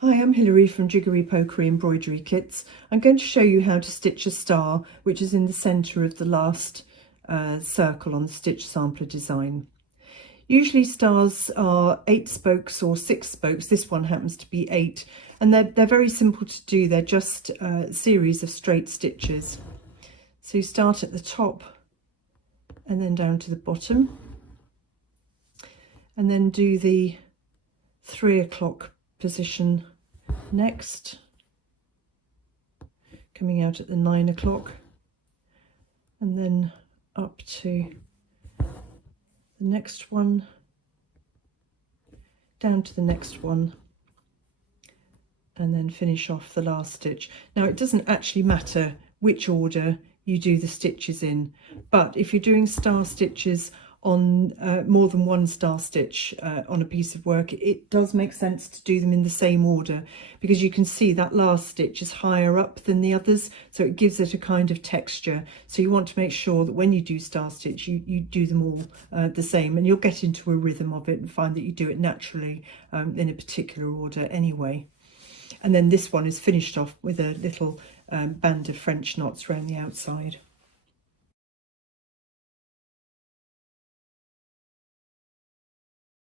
Hi, I'm Hilary from Jiggery Pokery Embroidery Kits. I'm going to show you how to stitch a star, which is in the centre of the last circle on the stitch sampler design. Usually stars are 8 spokes or 6 spokes. This one happens to be 8, and they're very simple to do. They're just a series of straight stitches. So you start at the top and then down to the bottom, and then do the 3 o'clock position next, coming out at the 9 o'clock, and then up to the next one, down to the next one, and then finish off the last stitch. Now it doesn't actually matter which order you do the stitches in, but if you're doing star stitches on more than one star stitch on a piece of work, it does make sense to do them in the same order, because you can see that last stitch is higher up than the others, so it gives it a kind of texture. So you want to make sure that when you do star stitch, you do them all the same, and you'll get into a rhythm of it and find that you do it naturally in a particular order anyway. And then this one is finished off with a little band of French knots around the outside.